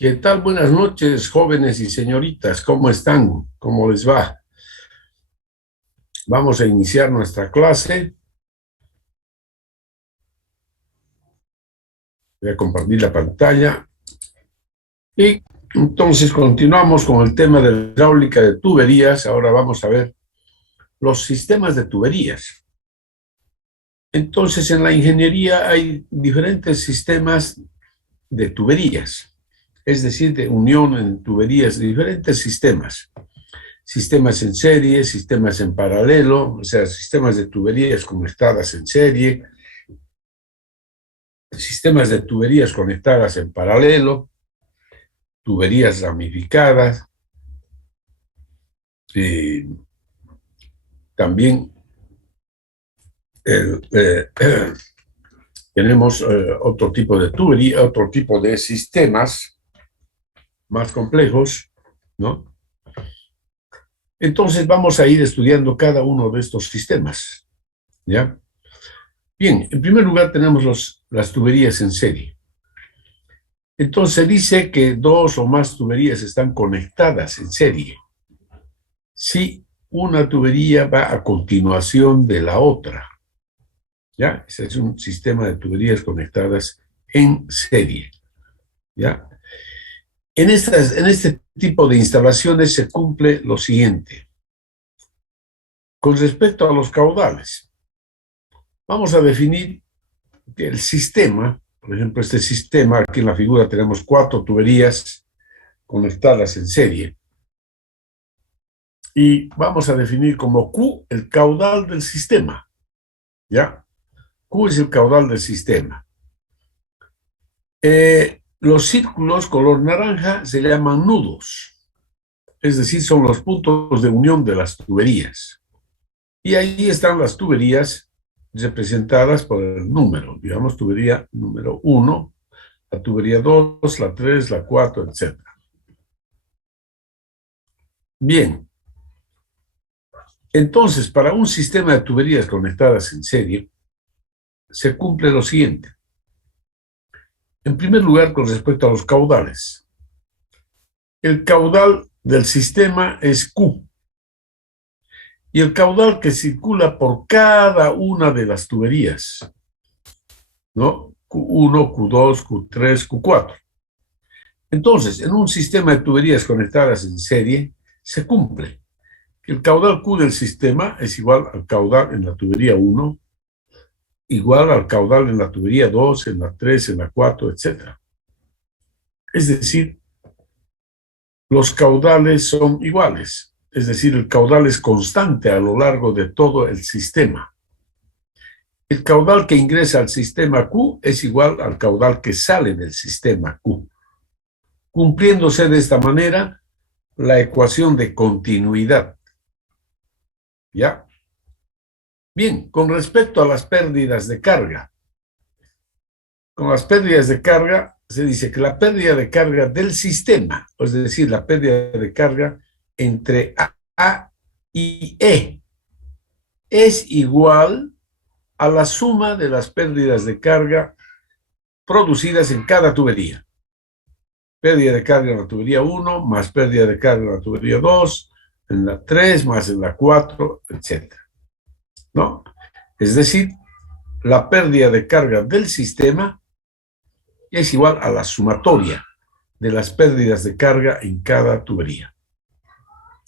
¿Qué tal? Buenas noches, jóvenes y señoritas. ¿Cómo están? ¿Cómo les va? Vamos a iniciar nuestra clase. Voy a compartir la pantalla. Y entonces continuamos con el tema de la hidráulica de tuberías. Ahora vamos a ver los sistemas de tuberías. Entonces, en la ingeniería hay diferentes sistemas de tuberías, es decir, de unión en tuberías, de diferentes sistemas. Sistemas en serie, sistemas en paralelo, o sea, sistemas de tuberías conectadas en serie, sistemas de tuberías conectadas en paralelo, tuberías ramificadas, eh, también eh, eh, tenemos otro tipo de tubería, otro tipo de sistemas más complejos, ¿no? Entonces vamos a ir estudiando cada uno de estos sistemas, ¿ya? Bien, en primer lugar tenemos las tuberías en serie. Entonces dice que dos o más tuberías están conectadas en serie. Si una tubería va a continuación de la otra, ¿ya? Ese es un sistema de tuberías conectadas en serie, ¿ya? En este tipo de instalaciones se cumple lo siguiente. Con respecto a los caudales, vamos a definir que el sistema, por ejemplo, este sistema, aquí en la figura tenemos 4 tuberías conectadas en serie, y vamos a definir como Q el caudal del sistema, ¿ya? Q es el caudal del sistema. Los círculos color naranja se llaman nudos, es decir, son los puntos de unión de las tuberías. Y ahí están las tuberías representadas por el número, digamos, tubería número 1, la tubería 2, la 3, la 4, etc. Bien, entonces, para un sistema de tuberías conectadas en serie, se cumple lo siguiente. En primer lugar, con respecto a los caudales. El caudal del sistema es Q. Y el caudal que circula por cada una de las tuberías, ¿no? Q1, Q2, Q3, Q4. Entonces, en un sistema de tuberías conectadas en serie, se cumple que el caudal Q del sistema es igual al caudal en la tubería 1, igual al caudal en la tubería 2, en la 3, en la 4, etc. Es decir, los caudales son iguales, es decir, el caudal es constante a lo largo de todo el sistema. El caudal que ingresa al sistema Q es igual al caudal que sale del sistema Q, cumpliéndose de esta manera la ecuación de continuidad. ¿Ya? Bien, con respecto a las pérdidas de carga. Con las pérdidas de carga se dice que la pérdida de carga del sistema, es decir, la pérdida de carga entre A y E, es igual a la suma de las pérdidas de carga producidas en cada tubería. Pérdida de carga en la tubería 1, más pérdida de carga en la tubería 2, en la 3, más en la 4, etc. ¿No? Es decir, la pérdida de carga del sistema es igual a la sumatoria de las pérdidas de carga en cada tubería.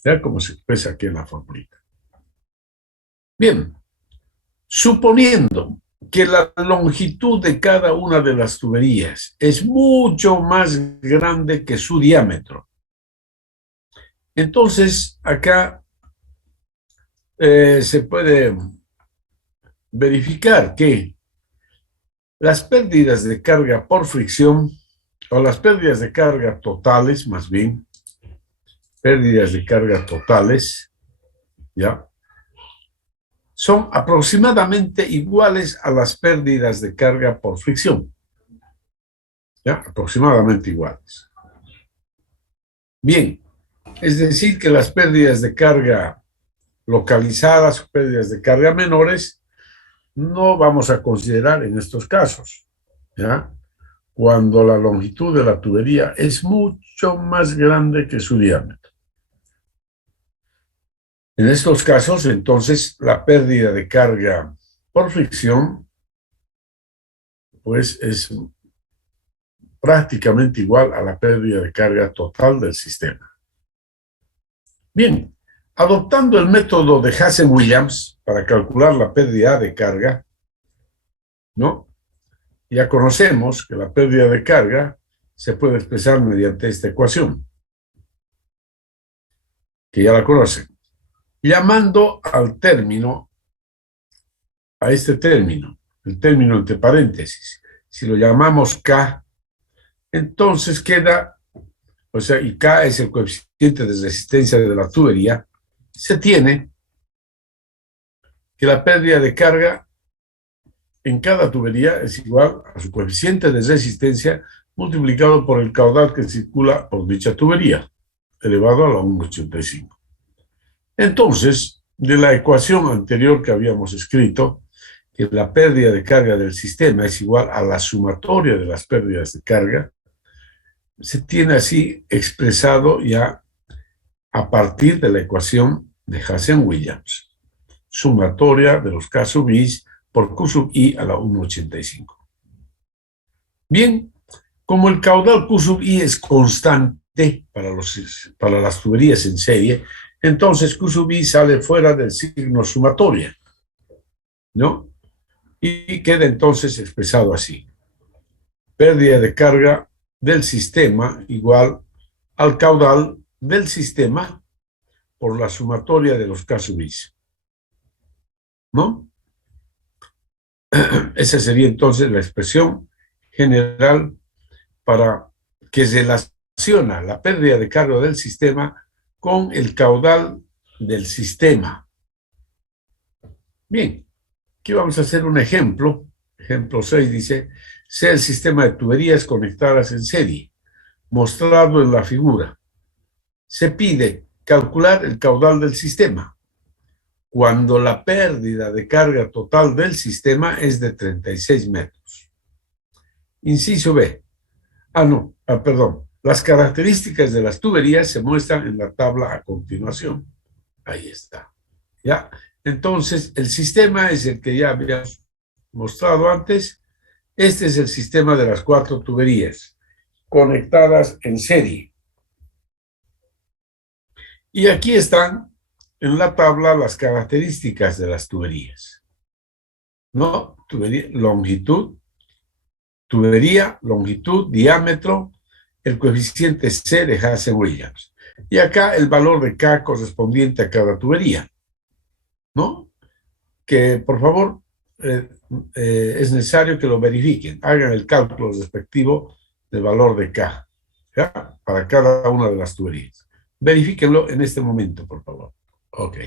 ¿Ya? Como se expresa aquí en la formulita. Bien, suponiendo que la longitud de cada una de las tuberías es mucho más grande que su diámetro. Entonces, acá se puede verificar que las pérdidas de carga por fricción, o las pérdidas de carga totales, más bien, pérdidas de carga totales, ¿ya? Son aproximadamente iguales a las pérdidas de carga por fricción. ¿Ya? Aproximadamente iguales. Bien, es decir que las pérdidas de carga localizadas o pérdidas de carga menores no vamos a considerar en estos casos, ¿ya? cuando la longitud de la tubería es mucho más grande que su diámetro. En estos casos, entonces, la pérdida de carga por fricción, pues, es prácticamente igual a la pérdida de carga total del sistema. Bien, adoptando el método de Hazen-Williams para calcular la pérdida de carga, ¿no? Ya conocemos que la pérdida de carga se puede expresar mediante esta ecuación, que ya la conocen. Llamando al término, a este término, el término entre paréntesis, si lo llamamos K, entonces queda, o sea, y K es el coeficiente de resistencia de la tubería, se tiene que la pérdida de carga en cada tubería es igual a su coeficiente de resistencia multiplicado por el caudal que circula por dicha tubería, elevado a la 1,85. Entonces, de la ecuación anterior que habíamos escrito, que la pérdida de carga del sistema es igual a la sumatoria de las pérdidas de carga, se tiene así expresado ya a partir de la ecuación de Hazen-Williams, sumatoria de los K sub I por Q sub I a la 1,85. Bien, como el caudal Q sub I es constante para las tuberías en serie, entonces Q sub I sale fuera del signo sumatoria, ¿no? Y queda entonces expresado así. Pérdida de carga del sistema igual al caudal del sistema por la sumatoria de los K sub I, ¿no? Esa sería entonces la expresión general para que relaciona la pérdida de carga del sistema con el caudal del sistema. Bien, aquí vamos a hacer un ejemplo. Ejemplo 6 dice, sea el sistema de tuberías conectadas en serie, mostrado en la figura. Se pide calcular el caudal del sistema cuando la pérdida de carga total del sistema es de 36 metros. Inciso B. Perdón. Las características de las tuberías se muestran en la tabla a continuación. Ahí está. ¿Ya? Entonces, el sistema es el que ya habíamos mostrado antes. Este es el sistema de las 4 tuberías conectadas en serie. Y aquí están en la tabla las características de las tuberías. ¿No? Tubería, longitud, diámetro, el coeficiente C de Hazen-Williams. Y acá el valor de K correspondiente a cada tubería, ¿no? Que por favor es necesario que lo verifiquen, hagan el cálculo respectivo del valor de K, ¿ya? Para cada una de las tuberías. Verifíquenlo en este momento, por favor. Ok.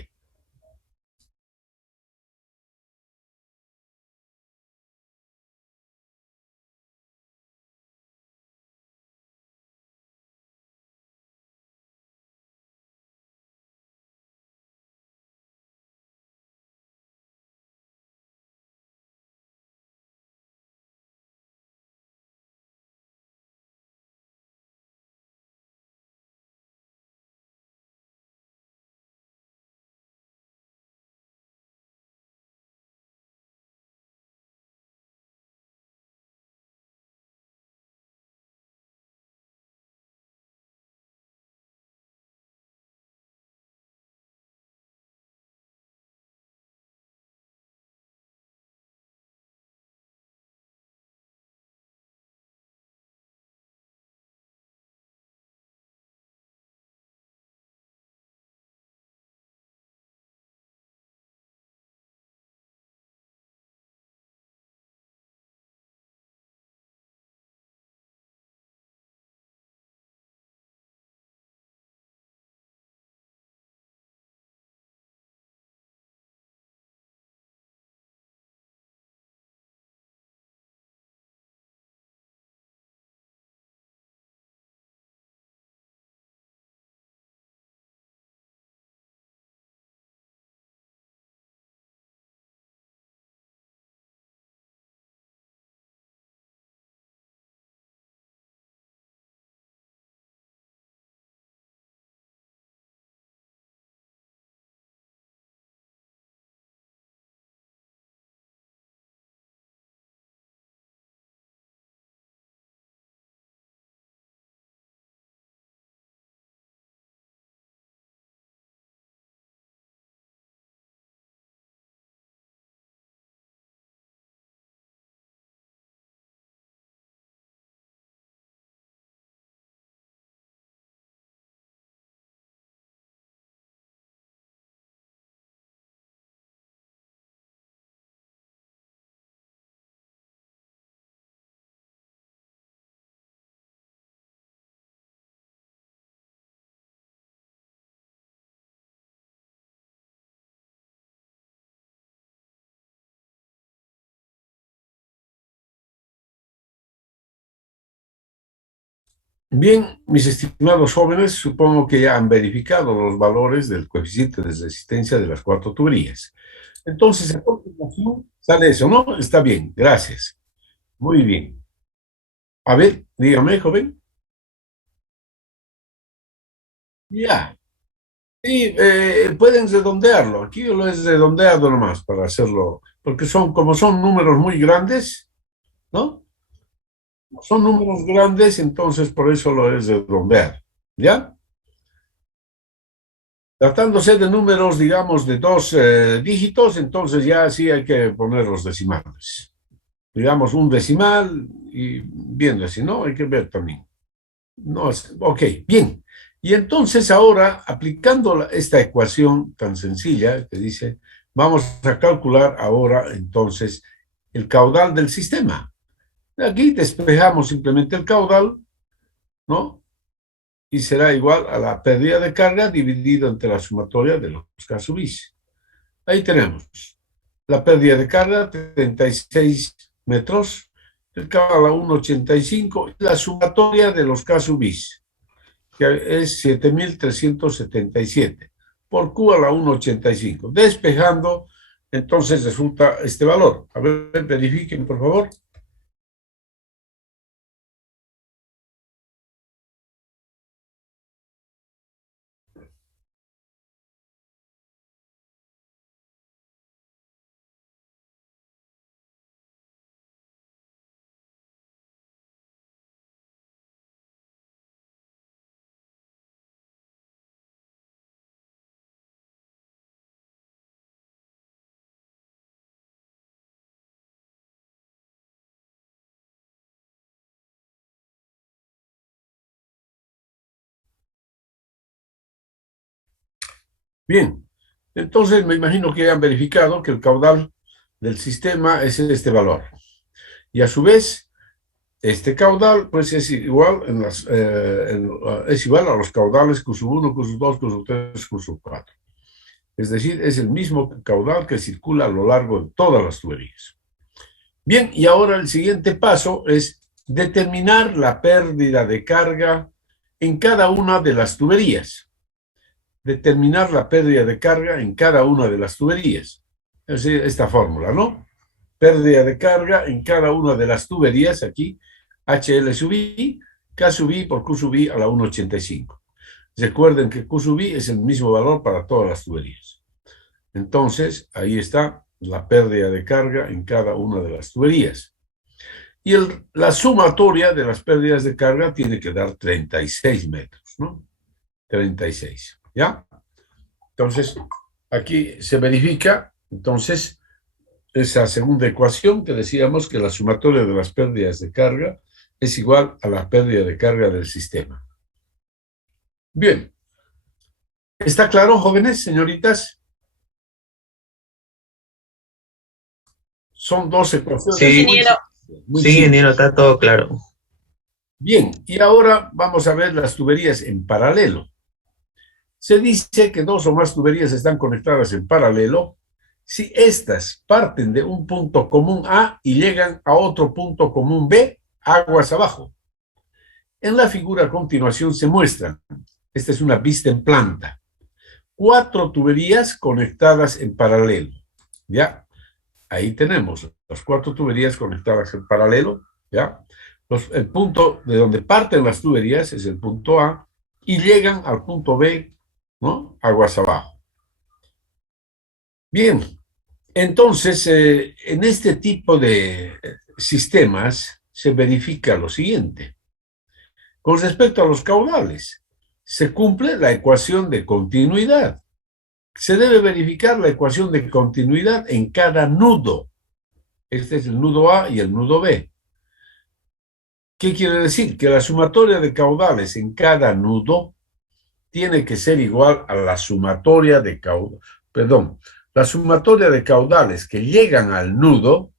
Bien, mis estimados jóvenes, supongo que ya han verificado los valores del coeficiente de resistencia de las cuatro tuberías. Entonces, a continuación, sale eso, ¿no? Está bien, gracias. Muy bien. A ver, dígame, joven. Ya. Sí, pueden redondearlo. Aquí yo lo he redondeado nomás para hacerlo, porque como son números muy grandes, ¿no? Son números grandes, entonces por eso lo he redondeado. ¿Ya? Tratándose de números, digamos, de dos dígitos, entonces ya sí hay que poner los decimales. Digamos, un decimal y viendo si no, hay que ver también. No, ok, bien. Y entonces ahora, aplicando esta ecuación tan sencilla que dice, vamos a calcular ahora entonces el caudal del sistema. Aquí despejamos simplemente el caudal, ¿no? Y será igual a la pérdida de carga dividido entre la sumatoria de los K sub I. Ahí tenemos la pérdida de carga, 36 metros, el caudal a 1,85 y la sumatoria de los K sub I, que es 7.377 por Q a la 1,85. Despejando, entonces resulta este valor. A ver, verifiquen, por favor. Bien, entonces me imagino que han verificado que el caudal del sistema es este valor. Y a su vez, este caudal pues es igual, es igual a los caudales Q sub 1, Q sub 2, Q sub 3, Q sub 4. Es decir, es el mismo caudal que circula a lo largo de todas las tuberías. Bien, y ahora el siguiente paso es determinar la pérdida de carga en cada una de las tuberías. Determinar la pérdida de carga en cada una de las tuberías. Es decir, esta fórmula, ¿no? Pérdida de carga en cada una de las tuberías, aquí, HL sub I, K sub I por Q sub I a la 1,85. Recuerden que Q sub I es el mismo valor para todas las tuberías. Entonces, ahí está la pérdida de carga en cada una de las tuberías. Y la sumatoria de las pérdidas de carga tiene que dar 36 metros, ¿no? 36, ¿ya? Entonces, aquí se verifica, entonces, esa segunda ecuación que decíamos que la sumatoria de las pérdidas de carga es igual a la pérdida de carga del sistema. Bien, ¿está claro, jóvenes, señoritas? Son dos ecuaciones Sí, muy sí, simples. ingeniero, está todo claro. Bien, y ahora vamos a ver las tuberías en paralelo. Se dice que dos o más tuberías están conectadas en paralelo si éstas parten de un punto común A y llegan a otro punto común B, aguas abajo. En la figura a continuación se muestran, esta es una vista en planta, cuatro tuberías conectadas en paralelo. ¿Ya? Ahí tenemos las cuatro tuberías conectadas en paralelo. ¿Ya? El punto de donde parten las tuberías es el punto A y llegan al punto B, ¿no? Aguas abajo. Bien, entonces, en este tipo de sistemas se verifica lo siguiente. Con respecto a los caudales, se cumple la ecuación de continuidad. Se debe verificar la ecuación de continuidad en cada nudo. Este es el nudo A y el nudo B. ¿Qué quiere decir? Que la sumatoria de caudales en cada nudo tiene que ser igual a la sumatoria de la sumatoria de caudales que llegan al nudo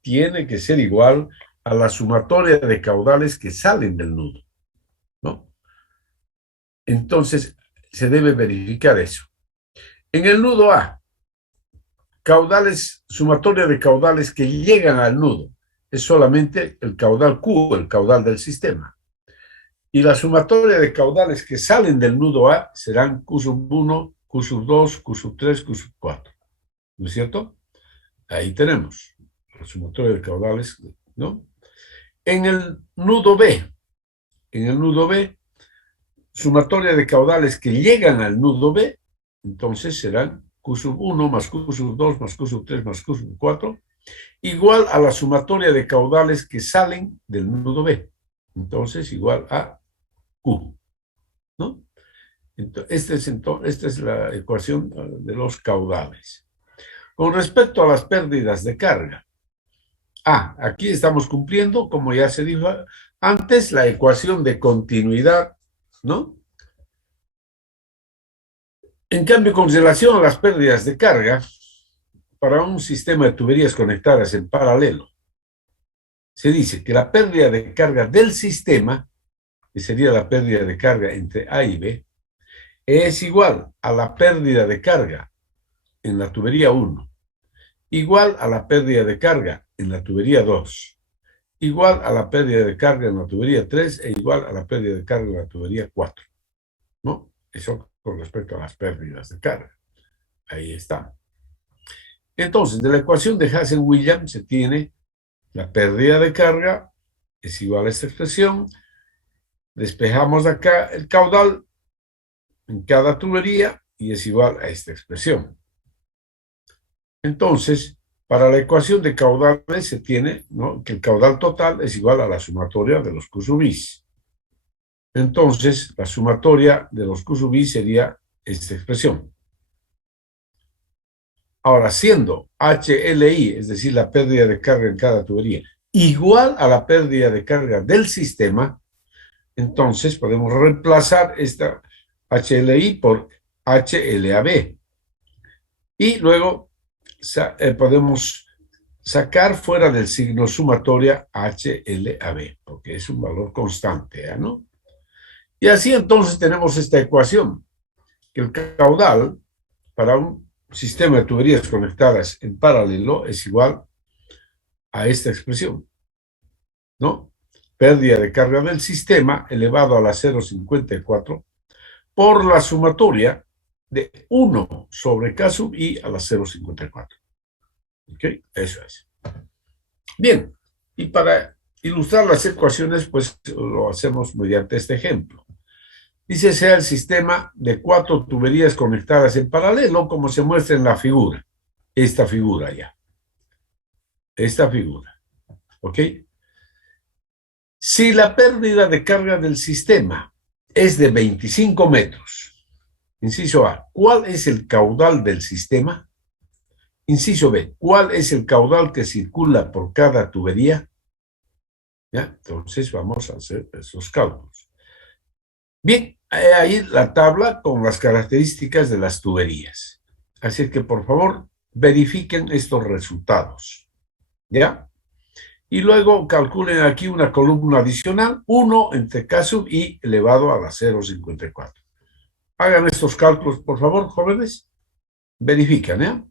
tiene que ser igual a la sumatoria de caudales que salen del nudo, ¿no? Entonces, se debe verificar eso. En el nudo A, caudales, sumatoria de caudales que llegan al nudo, es solamente el caudal Q, el caudal del sistema. Y la sumatoria de caudales que salen del nudo A serán Q sub 1, Q sub 2, Q sub 3, Q sub 4. ¿No es cierto? Ahí tenemos la sumatoria de caudales, ¿no? En el nudo B, sumatoria de caudales que llegan al nudo B, entonces serán Q sub 1 más Q sub 2 más Q sub 3 más Q sub 4, igual a la sumatoria de caudales que salen del nudo B. Entonces, igual a Q, ¿no? Esta es la ecuación de los caudales. Con respecto a las pérdidas de carga, aquí estamos cumpliendo, como ya se dijo antes, la ecuación de continuidad, ¿no? En cambio, con relación a las pérdidas de carga, para un sistema de tuberías conectadas en paralelo, se dice que la pérdida de carga del sistema, que sería la pérdida de carga entre A y B, es igual a la pérdida de carga en la tubería 1, igual a la pérdida de carga en la tubería 2, igual a la pérdida de carga en la tubería 3 e igual a la pérdida de carga en la tubería 4, ¿no? Eso con respecto a las pérdidas de carga. Ahí está. Entonces, de la ecuación de Hazen-Williams se tiene la pérdida de carga es igual a esta expresión. Despejamos acá el caudal en cada tubería y es igual a esta expresión. Entonces, para la ecuación de caudales se tiene, ¿no?, que el caudal total es igual a la sumatoria de los Q sub I. Entonces, la sumatoria de los Q sub I sería esta expresión. Ahora, siendo HLI, es decir, la pérdida de carga en cada tubería, igual a la pérdida de carga del sistema, entonces podemos reemplazar esta HLI por HLAB. Y luego podemos sacar fuera del signo sumatoria HLAB, porque es un valor constante, ¿no? Y así entonces tenemos esta ecuación, que el caudal para un sistema de tuberías conectadas en paralelo es igual a esta expresión, ¿no? Pérdida de carga del sistema elevado a la 0,54 por la sumatoria de 1 sobre K sub I a la 0,54. ¿Ok? Eso es. Bien, y para ilustrar las ecuaciones, pues lo hacemos mediante este ejemplo. Dice sea el sistema de 4 tuberías conectadas en paralelo, como se muestra en la figura. Esta figura ya. Esta figura. ¿Ok? Si la pérdida de carga del sistema es de 25 metros, inciso A, ¿cuál es el caudal del sistema? Inciso B, ¿cuál es el caudal que circula por cada tubería? ¿Ya? Entonces vamos a hacer esos cálculos. Bien, ahí la tabla con las características de las tuberías. Así que por favor verifiquen estos resultados. ¿Ya? Y luego calculen aquí una columna adicional, 1 entre K sub I elevado a la 0,54. Hagan estos cálculos, por favor, jóvenes. Verifican, ¿eh?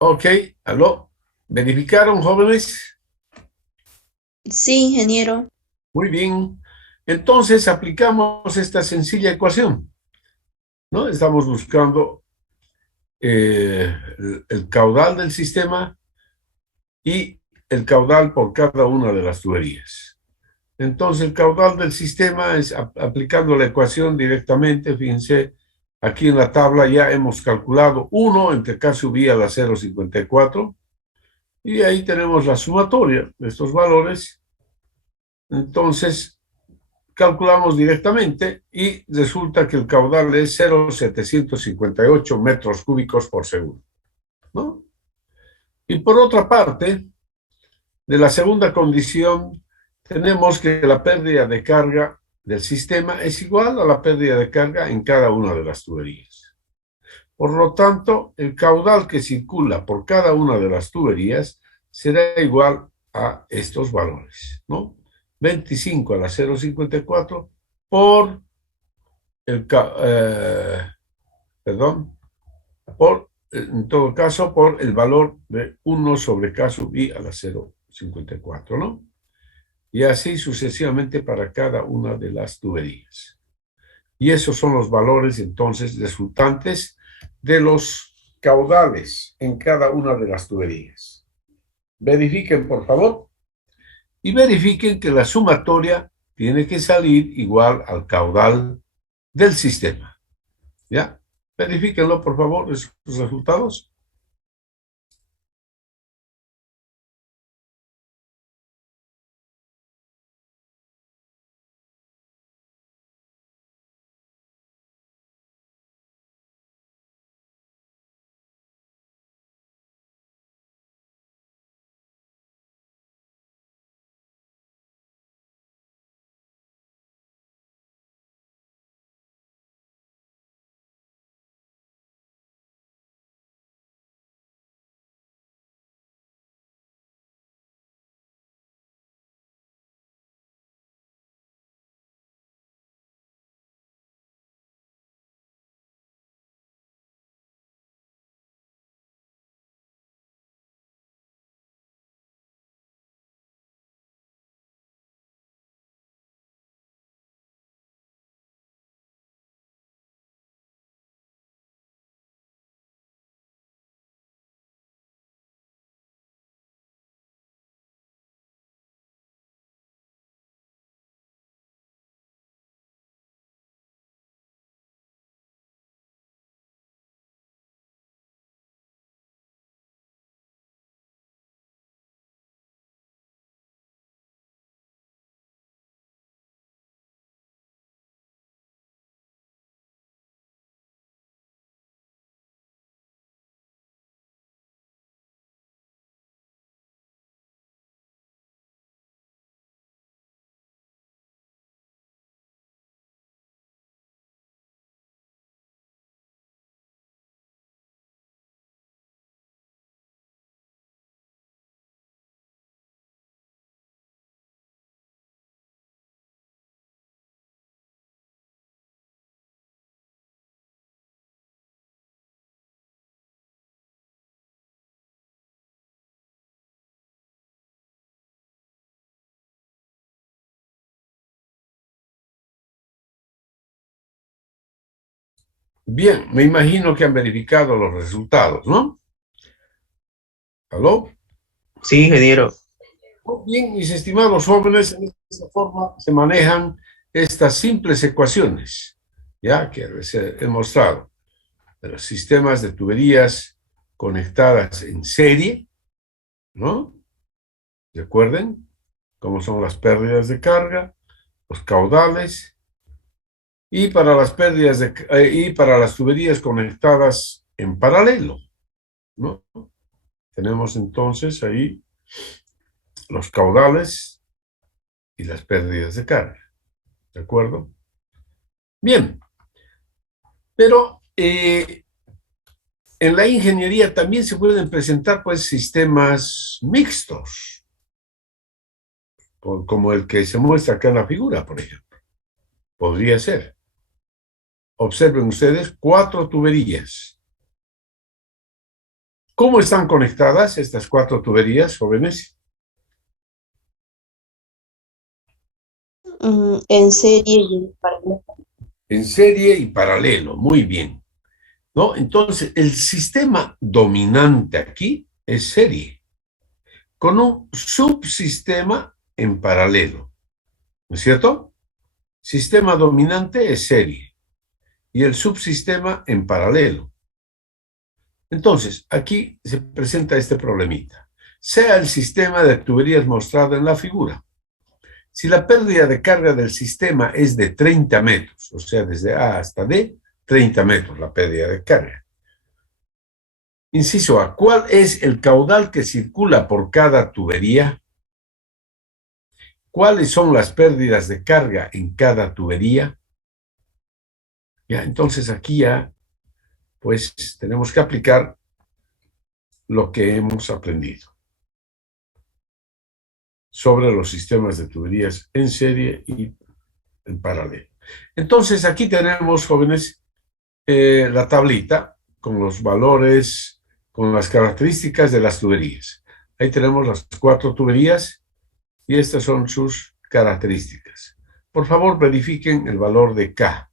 Ok, aló. ¿Verificaron, jóvenes? Sí, ingeniero. Muy bien. Entonces aplicamos esta sencilla ecuación, ¿no? Estamos buscando el caudal del sistema y el caudal por cada una de las tuberías. Entonces, el caudal del sistema es aplicando la ecuación directamente. Fíjense, aquí en la tabla ya hemos calculado 1 entre K sub I a la 0,54 y ahí tenemos la sumatoria de estos valores. Entonces, calculamos directamente y resulta que el caudal es 0,758 metros cúbicos por segundo, ¿no? Y por otra parte, de la segunda condición, tenemos que la pérdida de carga del sistema es igual a la pérdida de carga en cada una de las tuberías. Por lo tanto, el caudal que circula por cada una de las tuberías será igual a estos valores, ¿no? 25 a la 0,54 por el, perdón, en todo caso, por el valor de 1 sobre K sub I a la 0,54, ¿no? Y así sucesivamente para cada una de las tuberías. Y esos son los valores entonces resultantes de los caudales en cada una de las tuberías. Verifiquen, por favor, y verifiquen que la sumatoria tiene que salir igual al caudal del sistema. ¿Ya? Verifíquenlo, por favor, esos resultados. Bien, me imagino que han verificado los resultados, ¿no? ¿Aló? Sí, ingeniero. Bien, mis estimados jóvenes, en esta forma se manejan estas simples ecuaciones, ya que les he mostrado, de los sistemas de tuberías conectadas en serie, ¿no? Recuerden cómo son las pérdidas de carga, los caudales, y para las pérdidas y para las tuberías conectadas en paralelo, ¿no? Tenemos entonces ahí los caudales y las pérdidas de carga, ¿de acuerdo? Bien, pero en la ingeniería también se pueden presentar pues sistemas mixtos, como el que se muestra acá en la figura, por ejemplo. Podría ser. Observen ustedes 4 tuberías. ¿Cómo están conectadas estas 4 tuberías, jóvenes? En serie y en paralelo. En serie y paralelo, muy bien, ¿no? Entonces, el sistema dominante aquí es serie, con un subsistema en paralelo, ¿no es cierto? Sistema dominante es serie y el subsistema en paralelo. Entonces, aquí se presenta este problemita. Sea el sistema de tuberías mostrado en la figura. Si la pérdida de carga del sistema es de 30 metros, o sea, desde A hasta D, 30 metros la pérdida de carga. Inciso A, ¿cuál es el caudal que circula por cada tubería? ¿Cuáles son las pérdidas de carga en cada tubería? Ya, entonces aquí ya, pues, tenemos que aplicar lo que hemos aprendido sobre los sistemas de tuberías en serie y en paralelo. Entonces, aquí tenemos, jóvenes, la tablita con los valores, con las características de las tuberías. Ahí tenemos las 4 tuberías y estas son sus características. Por favor, verifiquen el valor de K.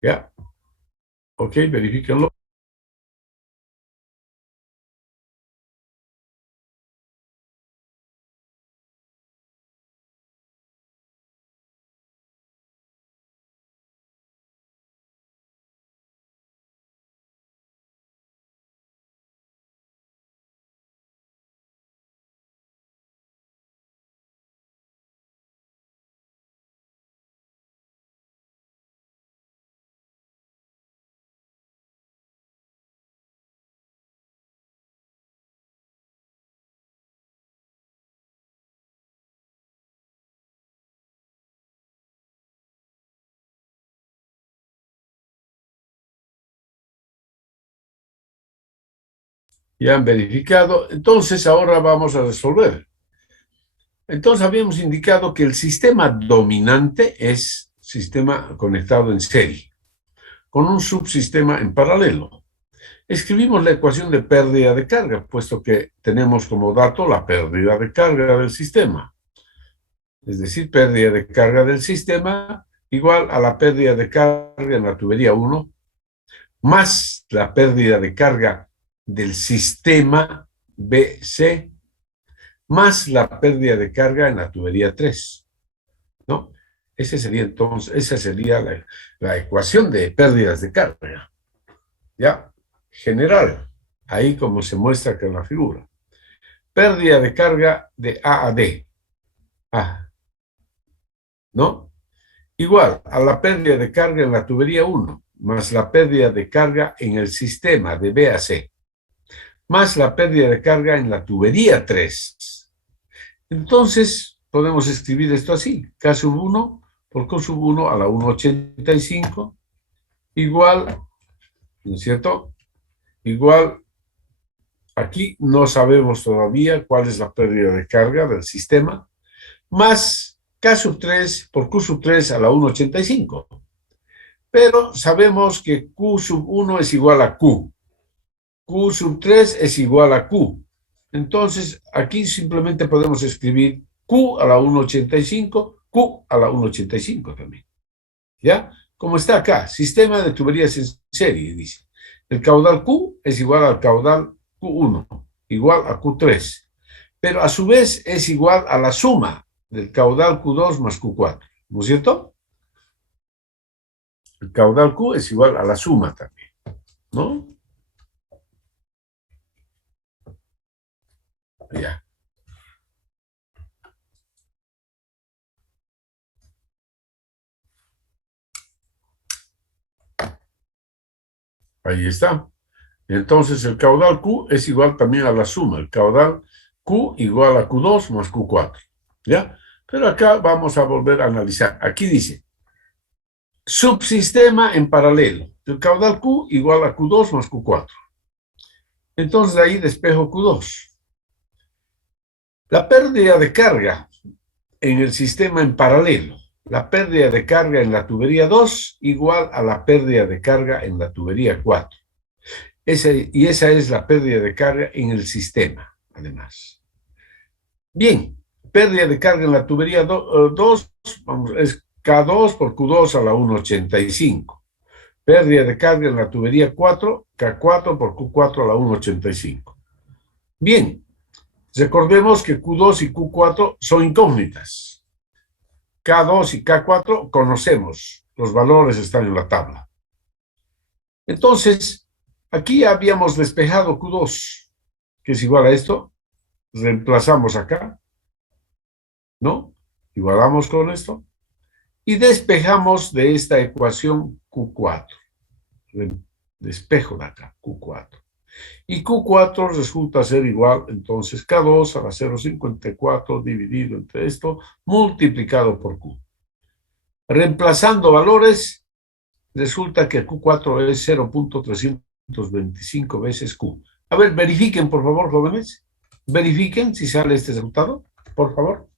¿Ya? Ok, verifíquenlo. Ya han verificado. Entonces, ahora vamos a resolver. Entonces, habíamos indicado que el sistema dominante es sistema conectado en serie, con un subsistema en paralelo. Escribimos la ecuación de pérdida de carga, puesto que tenemos como dato la pérdida de carga del sistema. Es decir, pérdida de carga del sistema igual a la pérdida de carga en la tubería 1, más la pérdida de carga del sistema BC, más la pérdida de carga en la tubería 3, ¿no? Esa sería la ecuación de pérdidas de carga, ¿ya? General, ahí como se muestra acá en la figura. Pérdida de carga de A a D, ¿no? Igual a la pérdida de carga en la tubería 1, más la pérdida de carga en el sistema de B a C, más la pérdida de carga en la tubería 3. Entonces, podemos escribir esto así, K sub 1 por Q sub 1 a la 1,85 igual, ¿no es cierto? Igual, aquí no sabemos todavía cuál es la pérdida de carga del sistema, más K sub 3 por Q sub 3 a la 1,85. Pero sabemos que Q sub 1 es igual a Q. Q sub 3 es igual a Q. Entonces, aquí simplemente podemos escribir Q a la 1,85, Q a la 1,85 también. ¿Ya? Como está acá, sistema de tuberías en serie, dice. El caudal Q es igual al caudal Q1, igual a Q3. Pero a su vez es igual a la suma del caudal Q2 más Q4. ¿No es cierto? El caudal Q es igual a la suma también, ¿no? Ya. Ahí está. Entonces el caudal Q es igual también a la suma. El caudal Q igual a Q2 más Q4. ¿Ya? Pero acá vamos a volver a analizar. Aquí dice, subsistema en paralelo. El caudal Q igual a Q2 más Q4. Entonces ahí despejo Q2. La pérdida de carga en el sistema en paralelo. La pérdida de carga en la tubería 2 igual a la pérdida de carga en la tubería 4. Y esa es la pérdida de carga en el sistema, además. Bien, pérdida de carga en la tubería 2, es K2 por Q2 a la 1,85. Pérdida de carga en la tubería 4, K4 por Q4 a la 1,85. Bien, recordemos que Q2 y Q4 son incógnitas. K2 y K4 conocemos, los valores están en la tabla. Entonces, aquí habíamos despejado Q2, que es igual a esto. Reemplazamos acá, ¿no? Igualamos con esto. Y despejamos de esta ecuación Q4. Despejo de acá, Q4. Y Q4 resulta ser igual, entonces, K2 a la 0,54 dividido entre esto, multiplicado por Q. Reemplazando valores, resulta que Q4 es 0,325 veces Q. A ver, verifiquen, por favor, jóvenes. Verifiquen si sale este resultado, por favor.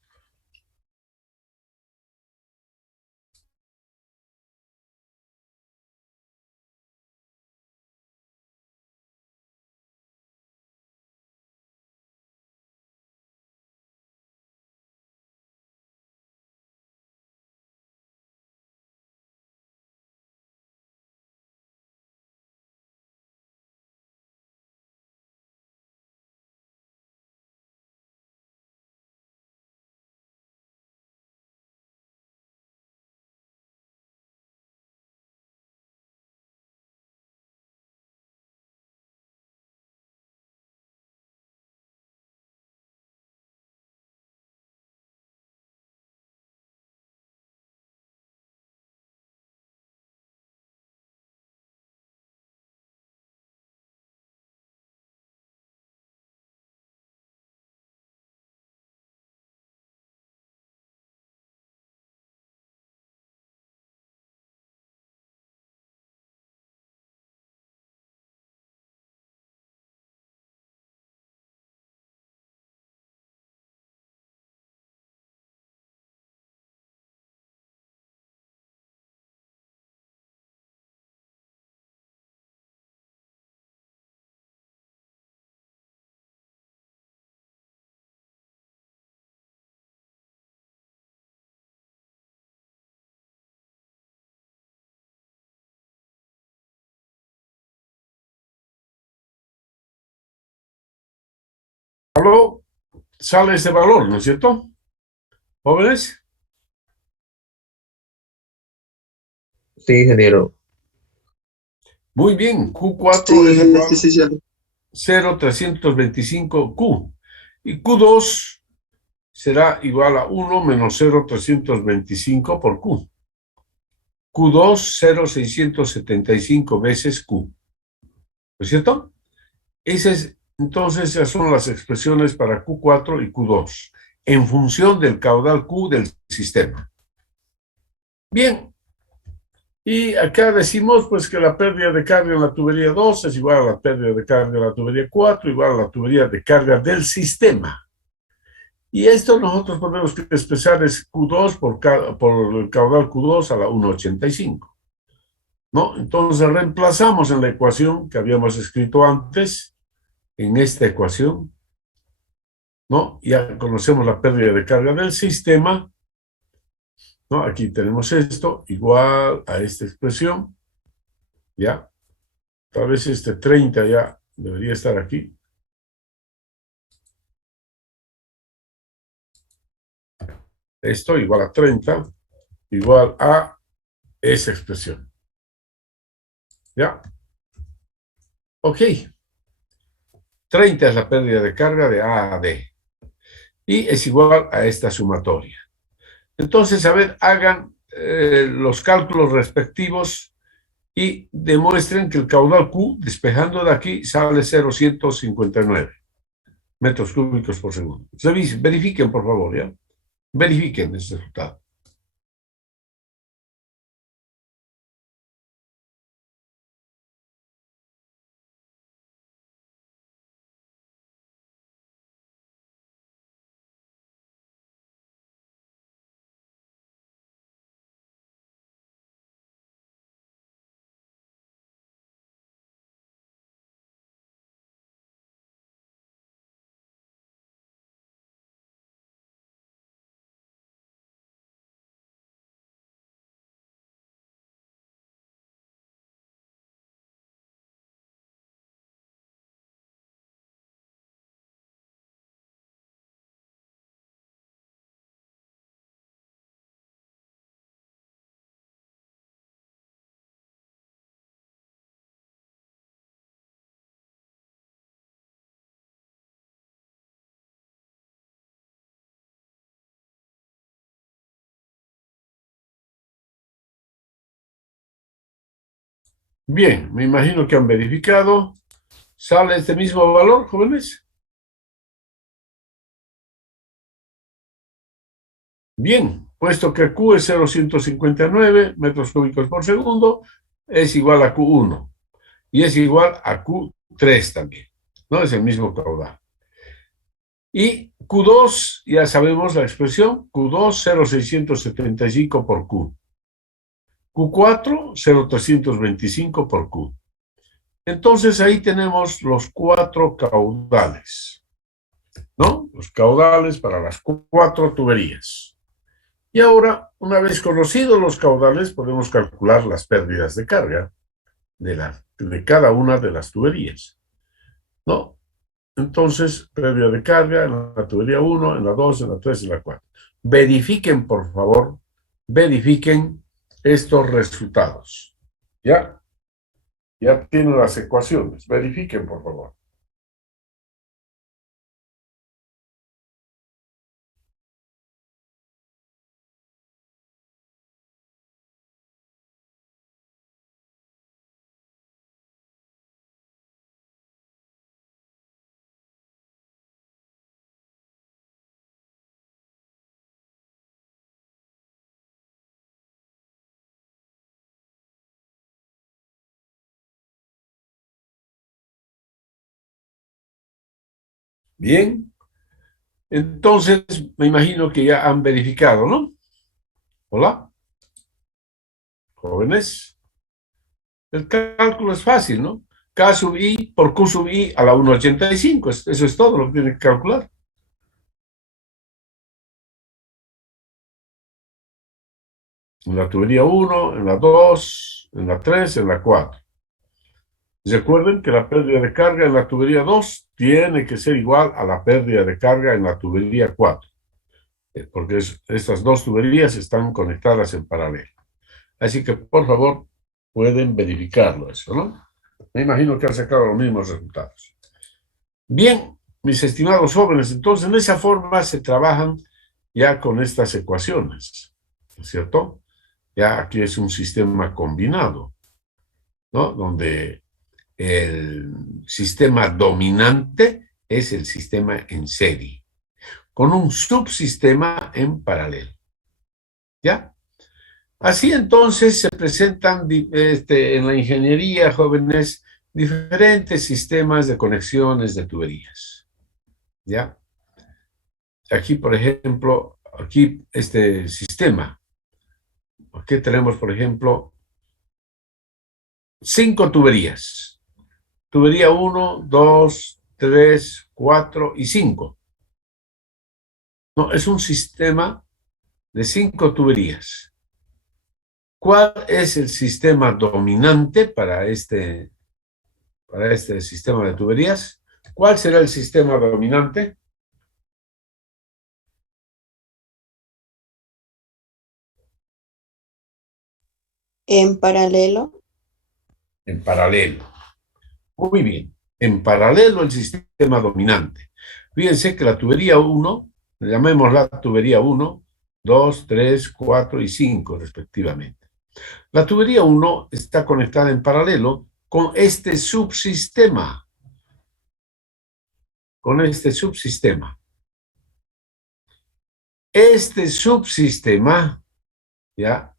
¿Aló? Sale este valor, ¿no es cierto? ¿Jóvenes? Sí, ingeniero. Muy bien, Q4 es Sí, igual sí, sí, sí. a 0,325Q. Y Q2 será igual a 1 menos 0,325 por Q. Q2, 0,675 veces Q. ¿No es cierto? Entonces, esas son las expresiones para Q4 y Q2, en función del caudal Q del sistema. Bien, y acá decimos pues que la pérdida de carga en la tubería 2 es igual a la pérdida de carga en la tubería 4, igual a la tubería de carga del sistema. Y esto nosotros podemos expresar es Q2 por el caudal Q2 a la 1,85. ¿No? Entonces reemplazamos en la ecuación que habíamos escrito antes, en esta ecuación, ¿no? Ya conocemos la pérdida de carga del sistema, ¿no? Aquí tenemos esto, igual a esta expresión, ¿ya? Tal vez este 30 ya debería estar aquí. Esto igual a 30, igual a esa expresión, ¿ya? Ok. 30 es la pérdida de carga de A a D. Y es igual a esta sumatoria. Entonces, a ver, hagan los cálculos respectivos y demuestren que el caudal Q, despejando de aquí, sale 0,159 metros cúbicos por segundo. Verifiquen, por favor, ¿ya? Verifiquen ese resultado. Bien, me imagino que han verificado. ¿Sale este mismo valor, jóvenes? Bien, puesto que Q es 0,159 metros cúbicos por segundo, es igual a Q1 y es igual a Q3 también, ¿no? Es el mismo caudal. Y Q2, ya sabemos la expresión, Q2, 0,675 por Q. Q4, 0,325 por Q. Entonces ahí tenemos los cuatro caudales, ¿no? Los caudales para las cuatro tuberías. Y ahora, una vez conocidos los caudales, podemos calcular las pérdidas de carga de cada una de las tuberías, ¿no? Entonces, pérdida de carga en la tubería 1, en la 2, en la 3 y en la 4. Verifiquen, por favor, verifiquen estos resultados. ¿Ya? Ya tienen las ecuaciones. Verifiquen, por favor. Bien. Entonces, me imagino que ya han verificado, ¿no? Hola, jóvenes. El cálculo es fácil, ¿no? K sub I por Q sub I a la 1,85. Eso es todo lo que tiene que calcular. En la tubería 1, en la 2, en la 3, en la 4. Recuerden que la pérdida de carga en la tubería 2 tiene que ser igual a la pérdida de carga en la tubería 4, porque estas dos tuberías están conectadas en paralelo. Así que, por favor, pueden verificarlo eso, ¿no? Me imagino que han sacado los mismos resultados. Bien, mis estimados jóvenes, entonces en esa forma se trabajan ya con estas ecuaciones, ¿no es cierto? Ya aquí es un sistema combinado, ¿no? Donde el sistema dominante es el sistema en serie, con un subsistema en paralelo, ¿ya? Así entonces se presentan en la ingeniería, jóvenes, diferentes sistemas de conexiones de tuberías, ¿ya? Aquí, por ejemplo, aquí este sistema, aquí tenemos, por ejemplo, 5 tuberías. Tubería 1, 2, 3, 4 y 5. No, es un sistema de 5 tuberías. ¿Cuál es el sistema dominante para este sistema de tuberías? ¿Cuál será el sistema dominante? En paralelo, En paralelo. Muy bien. En paralelo el sistema dominante. Fíjense que la tubería 1, llamémosla tubería 1, 2, 3, 4 y 5 respectivamente. La tubería 1 está conectada en paralelo con este subsistema. Con este subsistema. Este subsistema, ¿ya?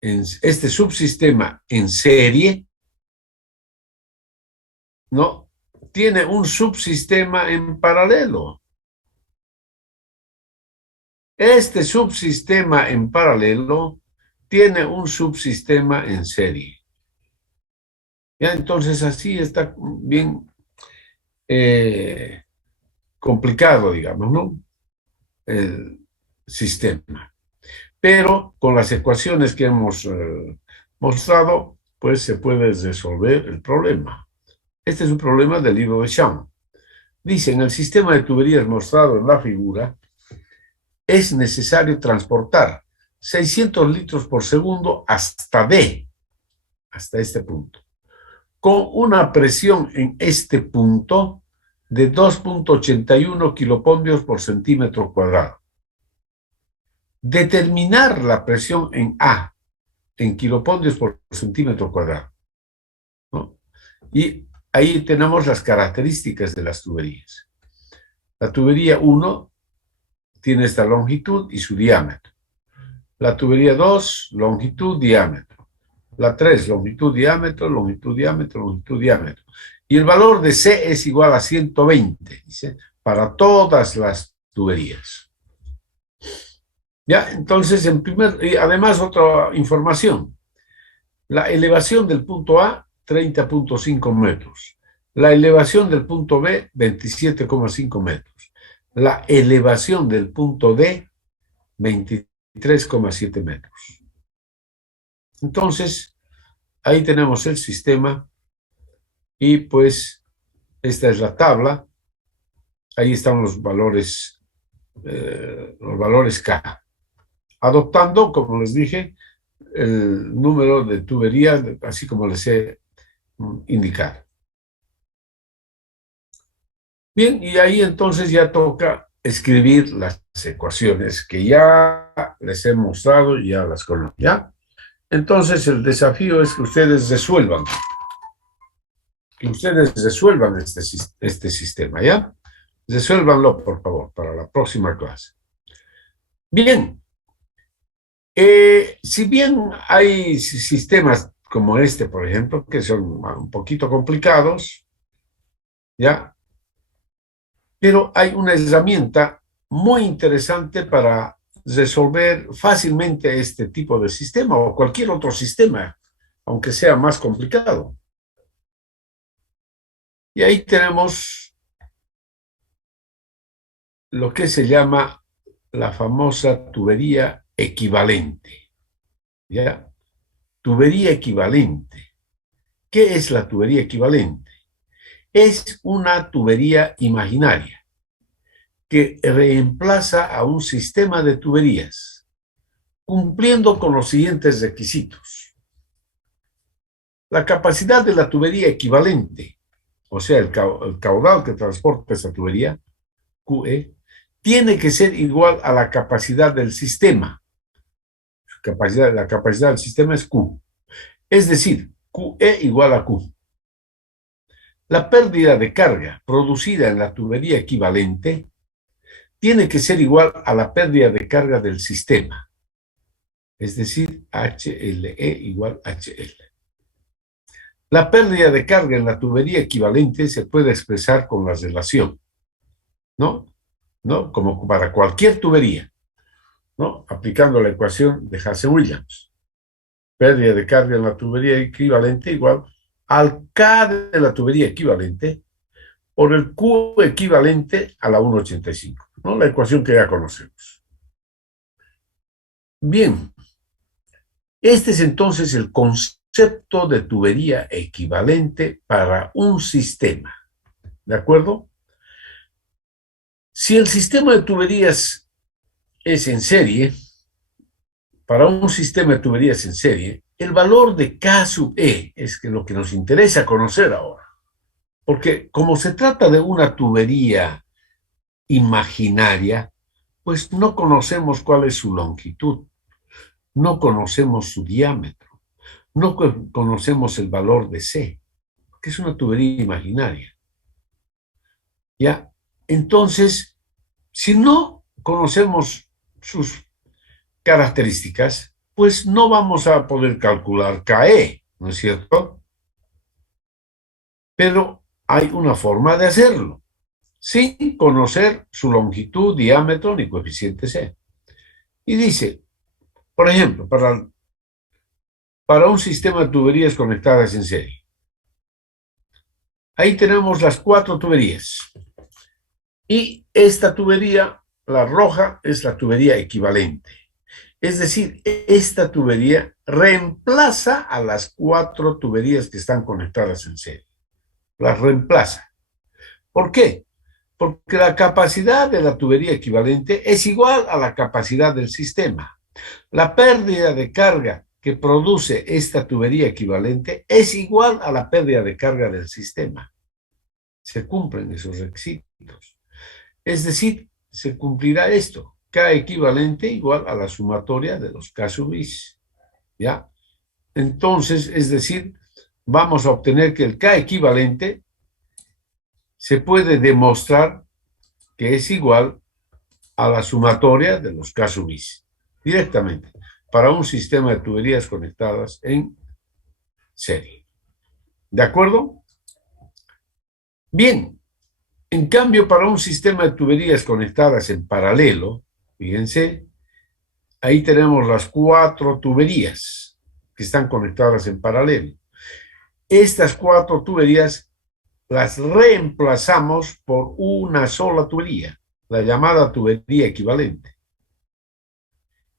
Este subsistema en serie, ¿no? Tiene un subsistema en paralelo. Este subsistema en paralelo tiene un subsistema en serie. Ya, entonces así está bien complicado, digamos, ¿no? El sistema. Pero con las ecuaciones que hemos mostrado, pues se puede resolver el problema. Este es un problema del libro de Schaum. Dice, en el sistema de tuberías mostrado en la figura, es necesario transportar 600 litros por segundo hasta D, hasta este punto, con una presión en este punto de 2,81 kilopompios por centímetro cuadrado. Determinar la presión en A, en kilopompios por centímetro cuadrado. Y ahí tenemos las características de las tuberías. La tubería 1 tiene esta longitud y su diámetro. La tubería 2, longitud, diámetro. La 3, longitud, diámetro, longitud, diámetro, longitud, diámetro. Y el valor de C es igual a 120, dice, para todas las tuberías. Ya, entonces, y además otra información. La elevación del punto A, 30.5 metros. La elevación del punto B, 27,5 metros. La elevación del punto D, 23,7 metros. Entonces, ahí tenemos el sistema y pues esta es la tabla. Ahí están los valores K. Adoptando, como les dije, el número de tuberías, así como les he indicado. Bien, y ahí entonces ya toca escribir las ecuaciones que ya les he mostrado y ya las conocen, ¿ya? Entonces el desafío es que ustedes resuelvan este sistema, ¿ya? Resuélvanlo, por favor, para la próxima clase. Bien, si bien hay sistemas como este, por ejemplo, que son un poquito complicados, ¿ya? Pero hay una herramienta muy interesante para resolver fácilmente este tipo de sistema o cualquier otro sistema, aunque sea más complicado. Y ahí tenemos lo que se llama la famosa tubería equivalente. ¿Ya? Tubería equivalente. ¿Qué es la tubería equivalente? Es una tubería imaginaria que reemplaza a un sistema de tuberías, cumpliendo con los siguientes requisitos. La capacidad de la tubería equivalente, o sea, el caudal que transporta esa tubería, QE, tiene que ser igual a la capacidad del sistema. La capacidad del sistema es Q. Es decir, QE igual a Q. La pérdida de carga producida en la tubería equivalente tiene que ser igual a la pérdida de carga del sistema. Es decir, HLE igual HL. La pérdida de carga en la tubería equivalente se puede expresar con la relación, ¿no? Como para cualquier tubería, ¿no? Aplicando la ecuación de Hasse-Williams. Pérdida de carga en la tubería equivalente igual al K de la tubería equivalente por el Q equivalente a la 1,85, ¿no? La ecuación que ya conocemos. Bien, este es entonces el concepto de tubería equivalente para un sistema, ¿de acuerdo? Si el sistema de tuberías es en serie, para un sistema de tuberías en serie, el valor de K sub E es lo que nos interesa conocer ahora. Porque como se trata de una tubería imaginaria, pues no conocemos cuál es su longitud, no conocemos su diámetro, no conocemos el valor de C, que es una tubería imaginaria. ¿Ya? Entonces, si no conocemos sus características, pues no vamos a poder calcular KE, ¿no es cierto? Pero hay una forma de hacerlo, sin conocer su longitud, diámetro ni coeficiente C. Y dice, por ejemplo, para un sistema de tuberías conectadas en serie. Ahí tenemos las 4 tuberías. Y esta tubería, la roja, es la tubería equivalente. Es decir, esta tubería reemplaza a las 4 tuberías que están conectadas en serie. Las reemplaza. ¿Por qué? Porque la capacidad de la tubería equivalente es igual a la capacidad del sistema. La pérdida de carga que produce esta tubería equivalente es igual a la pérdida de carga del sistema. Se cumplen esos requisitos. Es decir, se cumplirá esto. K equivalente igual a la sumatoria de los K sub I. ¿Ya? Entonces, es decir, vamos a obtener que el K equivalente se puede demostrar que es igual a la sumatoria de los K sub I directamente para un sistema de tuberías conectadas en serie. ¿De acuerdo? Bien, en cambio, para un sistema de tuberías conectadas en paralelo, fíjense, ahí tenemos las 4 tuberías que están conectadas en paralelo. Estas 4 tuberías las reemplazamos por una sola tubería, la llamada tubería equivalente.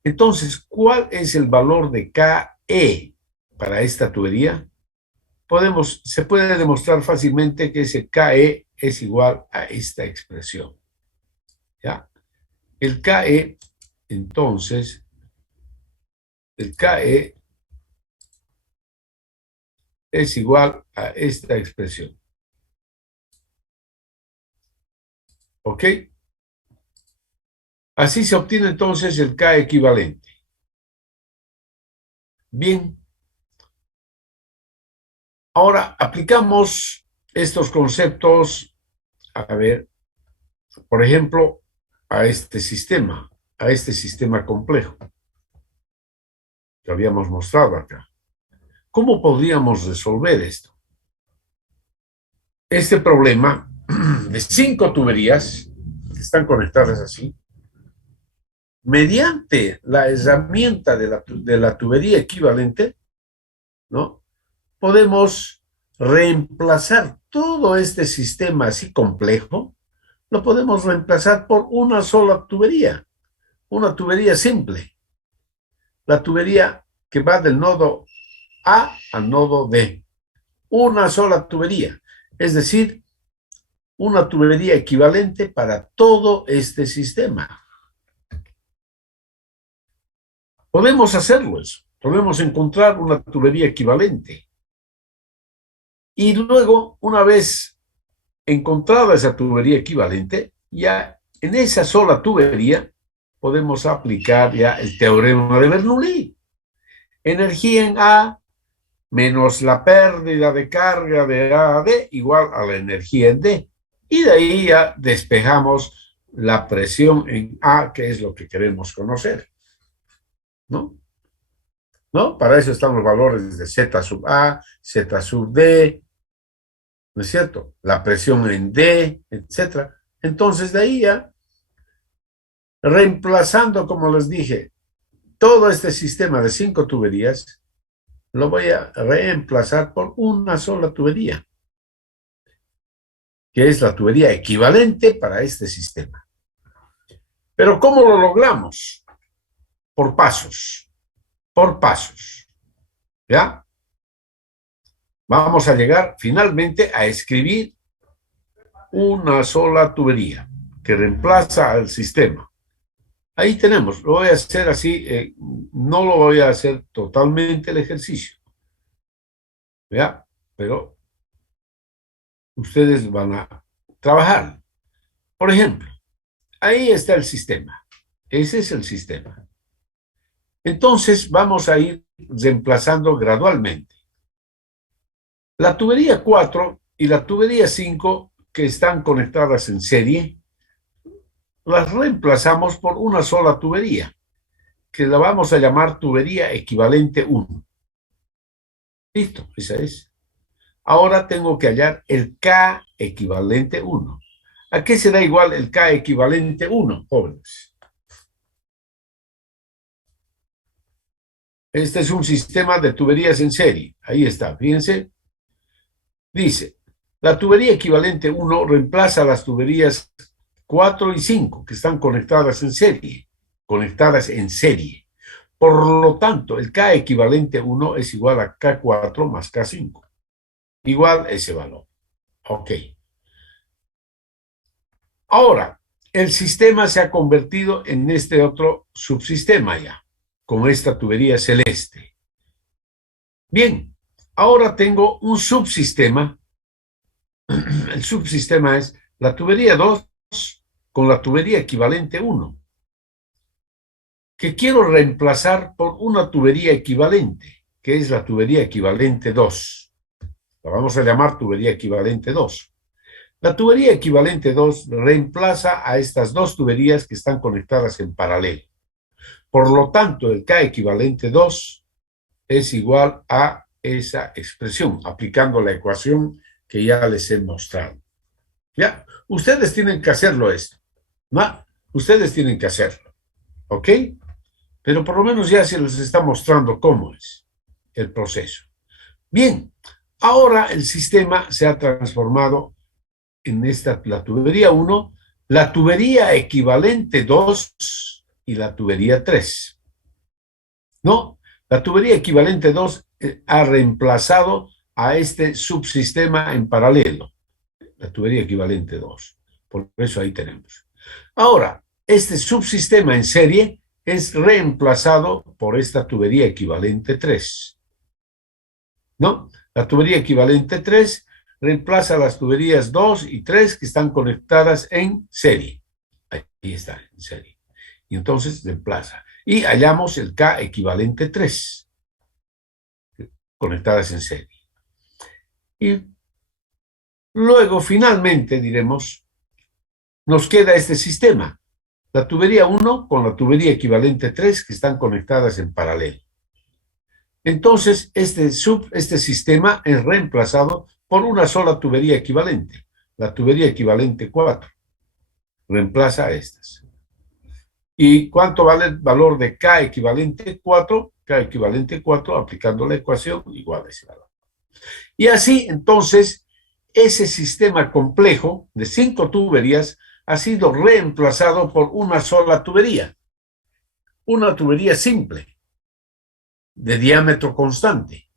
Entonces, ¿cuál es el valor de KE para esta tubería? Se puede demostrar fácilmente que ese KE es igual a esta expresión. ¿Ya? El KE, entonces, el KE es igual a esta expresión. ¿Ok? Así se obtiene entonces el K equivalente. Bien. Ahora aplicamos estos conceptos, a ver, por ejemplo, a este sistema complejo que habíamos mostrado acá. ¿Cómo podríamos resolver esto? Este problema de 5 tuberías que están conectadas así, mediante la herramienta de la tubería equivalente, ¿no? Podemos reemplazar todo este sistema así complejo, lo podemos reemplazar por una sola tubería, una tubería simple, la tubería que va del nodo A al nodo D, una sola tubería, es decir, una tubería equivalente para todo este sistema. Podemos hacerlo eso, podemos encontrar una tubería equivalente. Y luego, una vez encontrada esa tubería equivalente, ya en esa sola tubería podemos aplicar ya el teorema de Bernoulli. Energía en A menos la pérdida de carga de A a D igual a la energía en D. Y de ahí ya despejamos la presión en A, que es lo que queremos conocer. ¿No? ¿No? Para eso están los valores de Z sub A, Z sub D, ¿no es cierto? La presión en D, etcétera. Entonces, de ahí ya, reemplazando, como les dije, todo este sistema de 5 tuberías, lo voy a reemplazar por una sola tubería, que es la tubería equivalente para este sistema. Pero ¿cómo lo logramos? Por pasos. Por pasos. ¿Ya? Vamos a llegar finalmente a escribir una sola tubería que reemplaza al sistema. Ahí tenemos, lo voy a hacer así, no lo voy a hacer totalmente el ejercicio. ¿Ya? Pero ustedes van a trabajar. Por ejemplo, ahí está el sistema. Ese es el sistema. Entonces vamos a ir reemplazando gradualmente. La tubería 4 y la tubería 5 que están conectadas en serie, las reemplazamos por una sola tubería, que la vamos a llamar tubería equivalente 1. Listo, esa es. Ahora tengo que hallar el K equivalente 1. ¿A qué será igual el K equivalente 1, jóvenes? Este es un sistema de tuberías en serie. Ahí está, fíjense. Dice, la tubería equivalente 1 reemplaza las tuberías 4 y 5 que están conectadas en serie. Por lo tanto, el K equivalente 1 es igual a K4 más K5. Igual ese valor. Ok. Ahora, el sistema se ha convertido en este otro subsistema ya, con esta tubería celeste. Bien, ahora tengo un subsistema. El subsistema es la tubería 2 con la tubería equivalente 1, que quiero reemplazar por una tubería equivalente, que es la tubería equivalente 2. La vamos a llamar tubería equivalente 2. La tubería equivalente 2 reemplaza a estas dos tuberías que están conectadas en paralelo. Por lo tanto, el K equivalente 2 es igual a esa expresión, aplicando la ecuación que ya les he mostrado. ¿Ya? Ustedes tienen que hacerlo esto, ¿no? Ustedes tienen que hacerlo, ¿ok? Pero por lo menos ya se les está mostrando cómo es el proceso. Bien, ahora el sistema se ha transformado en la tubería 1, la tubería equivalente 2 y la tubería 3. ¿No? La tubería equivalente 2 ha reemplazado a este subsistema en paralelo, la tubería equivalente 2. Por eso ahí tenemos. Ahora, este subsistema en serie es reemplazado por esta tubería equivalente 3. ¿No? La tubería equivalente 3 reemplaza las tuberías 2 y 3 que están conectadas en serie. Ahí está, en serie. Y entonces reemplaza. Y hallamos el K equivalente 3 conectadas en serie. Y luego, finalmente, diremos, nos queda este sistema. La tubería 1 con la tubería equivalente 3 que están conectadas en paralelo. Entonces, este sistema es reemplazado por una sola tubería equivalente, la tubería equivalente 4. Reemplaza a estas. ¿Y cuánto vale el valor de K equivalente 4? K equivalente 4, aplicando la ecuación, igual a ese valor. Y así, entonces, ese sistema complejo de 5 tuberías ha sido reemplazado por una sola tubería. Una tubería simple, de diámetro constante.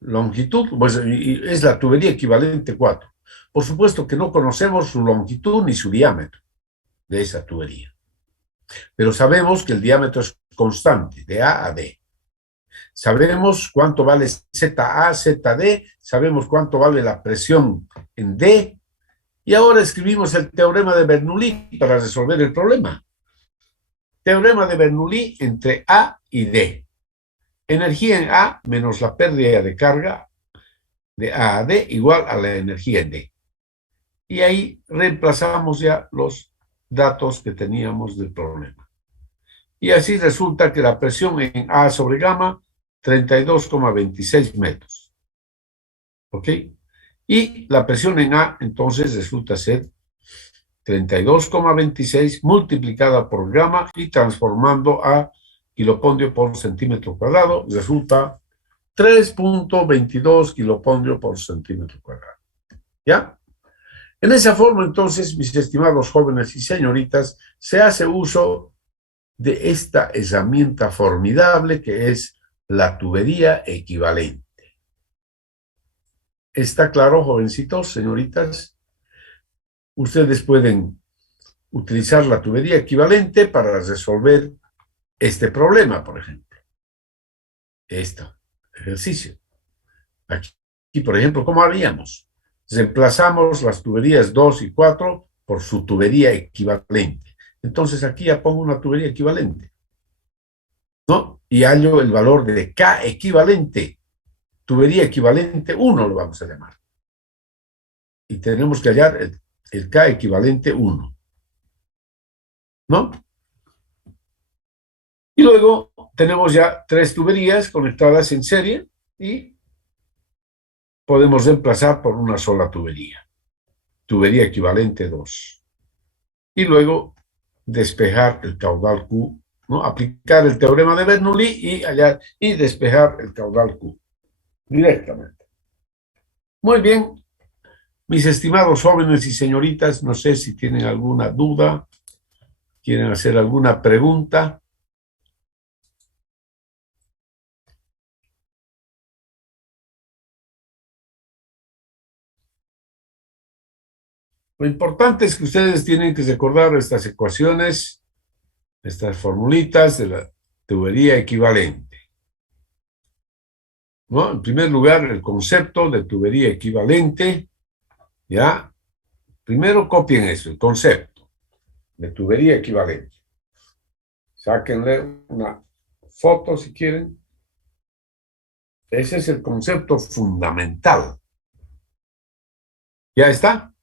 Longitud, pues es la tubería equivalente 4. Por supuesto que no conocemos su longitud ni su diámetro de esa tubería. Pero sabemos que el diámetro es constante, de A a D. Sabemos cuánto vale ZA, ZD, sabemos cuánto vale la presión en D, y ahora escribimos el teorema de Bernoulli para resolver el problema. Teorema de Bernoulli entre A y D. Energía en A menos la pérdida de carga de A a D igual a la energía en D. Y ahí reemplazamos ya los datos que teníamos del problema. Y así resulta que la presión en A sobre gamma, 32,26 metros. ¿Ok? Y la presión en A, entonces, resulta ser 32,26 multiplicada por gamma y transformando a kilopondio por centímetro cuadrado, resulta 3.22 kilopondio por centímetro cuadrado. ¿Ya? En esa forma, entonces, mis estimados jóvenes y señoritas, se hace uso de esta herramienta formidable que es la tubería equivalente. ¿Está claro, jovencitos, señoritas? Ustedes pueden utilizar la tubería equivalente para resolver este problema, por ejemplo. Este ejercicio. Aquí, por ejemplo, ¿cómo haríamos? Reemplazamos las tuberías 2 y 4 por su tubería equivalente. Entonces aquí ya pongo una tubería equivalente, ¿no? Y hallo el valor de K equivalente. Tubería equivalente 1 lo vamos a llamar. Y tenemos que hallar el K equivalente 1. ¿No? Y luego tenemos ya 3 tuberías conectadas en serie y podemos reemplazar por una sola tubería. Tubería equivalente 2. Y luego despejar el caudal Q, ¿no? Aplicar el teorema de Bernoulli y despejar el caudal Q directamente. Muy bien, mis estimados jóvenes y señoritas, no sé si tienen alguna duda, quieren hacer alguna pregunta. Lo importante es que ustedes tienen que recordar estas ecuaciones, estas formulitas de la tubería equivalente, ¿no? En primer lugar, el concepto de tubería equivalente, ¿ya? Primero copien eso, el concepto de tubería equivalente. Sáquenle una foto si quieren. Ese es el concepto fundamental ¿Ya está?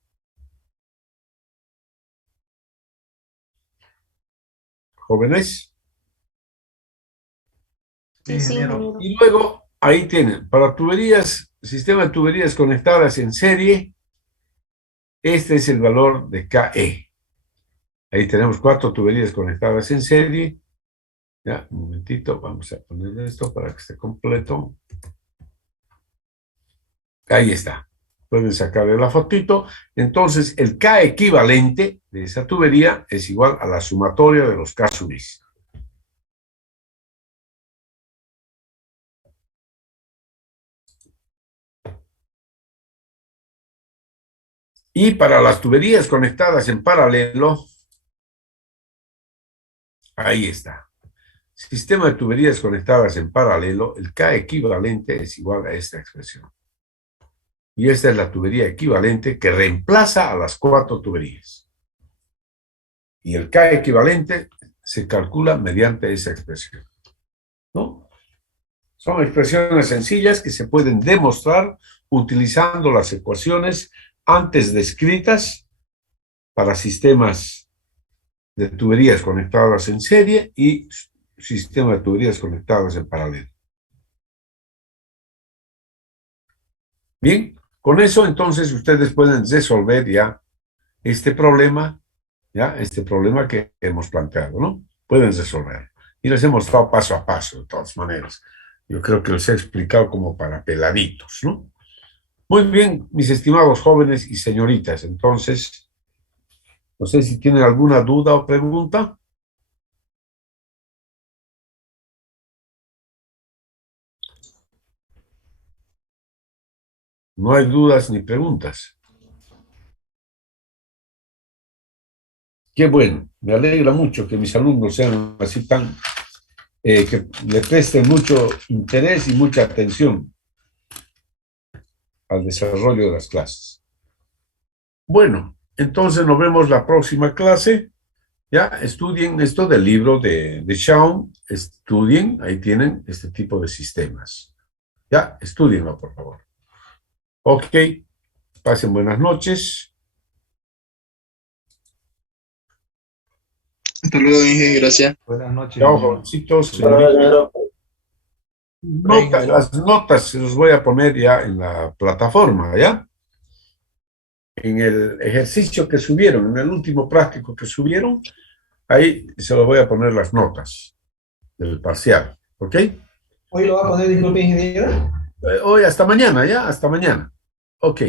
Jóvenes. Sí, sí, ingeniero. Y luego, ahí tienen, para tuberías, sistema de tuberías conectadas en serie, este es el valor de KE. Ahí tenemos 4 tuberías conectadas en serie. Ya, un momentito, vamos a ponerle esto para que esté completo. Ahí está. Pueden sacarle la fotito. Entonces, el K equivalente de esa tubería es igual a la sumatoria de los K subis. Y para las tuberías conectadas en paralelo, ahí está. Sistema de tuberías conectadas en paralelo, el K equivalente es igual a esta expresión. Y esta es la tubería equivalente que reemplaza a las 4 tuberías. Y el K equivalente se calcula mediante esa expresión. ¿No? Son expresiones sencillas que se pueden demostrar utilizando las ecuaciones antes descritas para sistemas de tuberías conectadas en serie y sistema de tuberías conectadas en paralelo. Bien, con eso entonces ustedes pueden resolver ya este problema que hemos planteado, ¿no? Pueden resolver. Y les hemos dado paso a paso, de todas maneras. Yo creo que les he explicado como para peladitos, ¿no? Muy bien, mis estimados jóvenes y señoritas. Entonces, no sé si tienen alguna duda o pregunta. No hay dudas ni preguntas. Qué bueno, me alegra mucho que mis alumnos sean así tan, que le presten mucho interés y mucha atención al desarrollo de las clases. Bueno, entonces nos vemos la próxima clase. Ya, estudien esto del libro de Shawn, estudien, ahí tienen este tipo de sistemas. Ya, estudienlo, por favor. Ok, pasen buenas noches. Hasta luego, Inge, gracias. Buenas noches, Chao, ingeniero. jovencitos. Ingeniero. Las notas se los voy a poner ya en la plataforma, ¿ya? En el ejercicio que subieron, en el último práctico que subieron, ahí se los voy a poner las notas del parcial, ¿ok? Hoy lo va a poner, disculpe, ingeniero. Hoy hasta mañana, ¿ya? Hasta mañana. Ok.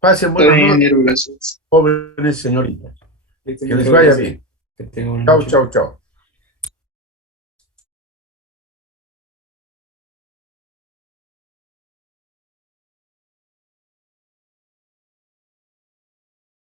Pasen Está buenas bien, noches, ingeniero, gracias. jóvenes señoritas. Que les vaya bien. Que tenga una Chao, noche. chao, chao.